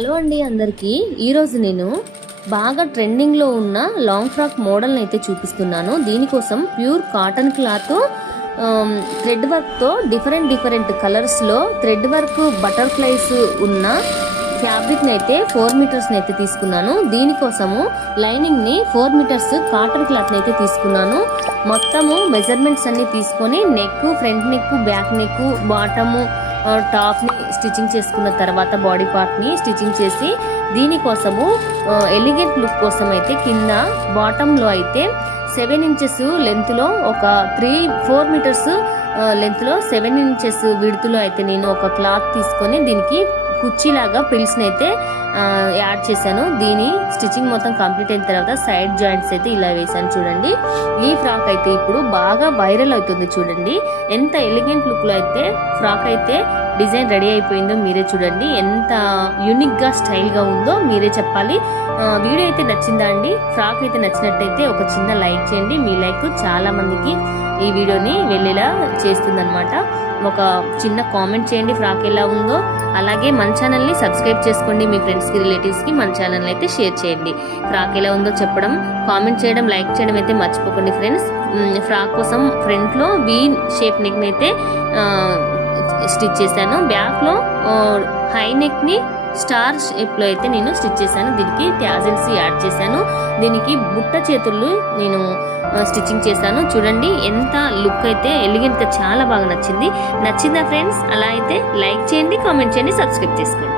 Hello అండి అందరికీ. ఈరోజు నేను బాగా ట్రెండింగ్లో ఉన్న లాంగ్ ఫ్రాక్ మోడల్ని అయితే చూపిస్తున్నాను. దీనికోసం ప్యూర్ కాటన్ క్లాత్ థ్రెడ్ వర్క్తో డిఫరెంట్ డిఫరెంట్ కలర్స్లో థ్రెడ్ వర్క్ బటర్ఫ్లైస్ ఉన్న ఫ్యాబ్రిక్ని అయితే ఫోర్ మీటర్స్ని అయితే తీసుకున్నాను. దీనికోసము లైనింగ్ని ఫోర్ మీటర్స్ కాటన్ క్లాత్ని అయితే తీసుకున్నాను. మొత్తము మెజర్మెంట్స్ అన్ని తీసుకొని neck front neck back neck bottom టాప్ని stitching చేసుకున్న తర్వాత బాడీ పార్ట్ని స్టిచ్చింగ్ చేసి దీనికోసము ఎలిగెంట్ లుక్ కోసం అయితే కింద బాటంలో అయితే సెవెన్ ఇంచెస్ లెంత్లో ఒక త్రీ ఫోర్ మీటర్స్ లెంత్లో సెవెన్ ఇంచెస్ విడుతులో అయితే నేను ఒక క్లాత్ తీసుకొని దీనికి కుర్చీలాగా పిల్స్ని అయితే యాడ్ చేశాను. దీని స్టిచ్చింగ్ మొత్తం కంప్లీట్ అయిన తర్వాత సైడ్ జాయింట్స్ అయితే ఇలా వేశాను చూడండి. ఈ ఫ్రాక్ అయితే ఇప్పుడు బాగా వైరల్ అవుతుంది చూడండి. ఎంత ఎలిగెంట్ లుక్లో అయితే ఫ్రాక్ అయితే డిజైన్ రెడీ అయిపోయిందో మీరే చూడండి. ఎంత యూనిక్గా స్టైల్గా ఉందో మీరే చెప్పాలి. వీడియో అయితే నచ్చిందా అండి? ఫ్రాక్ అయితే నచ్చినట్టయితే ఒక చిన్న లైక్ చేయండి. మీ లైక్ చాలా మందికి ఈ వీడియోని వెళ్ళేలా చేస్తుందన్నమాట. ఒక చిన్న కామెంట్ చేయండి ఫ్రాక్ ఎలా ఉందో. అలాగే మన ఛానల్ని సబ్స్క్రైబ్ చేసుకోండి మీ ఫ్రెండ్స్కి రిలేటివ్స్కి మన ఛానల్ అయితే షేర్ చేయండి. ఫ్రాక్ ఎలా ఉందో చెప్పడం కామెంట్ చేయడం లైక్ చేయడం అయితే మర్చిపోకండి ఫ్రెండ్స్. ఫ్రాక్ కోసం ఫ్రంట్లో వీ షేప్ నెక్ని అయితే స్టిచ్ చేశాను. బ్యాక్లో హై నెక్ని స్టార్ షేప్లో అయితే నేను స్టిచ్ చేశాను. దీనికి ట్యాజిల్స్ యాడ్ చేశాను. దీనికి బుట్ట చేతులు నేను స్టిచ్చింగ్ చేశాను. చూడండి ఎంత లుక్ అయితే ఎలిగెంట్గా చాలా బాగా నచ్చింది. నచ్చిందా ఫ్రెండ్స్? అలా అయితే లైక్ చేయండి కామెంట్ చేయండి సబ్స్క్రైబ్ చేసుకోండి.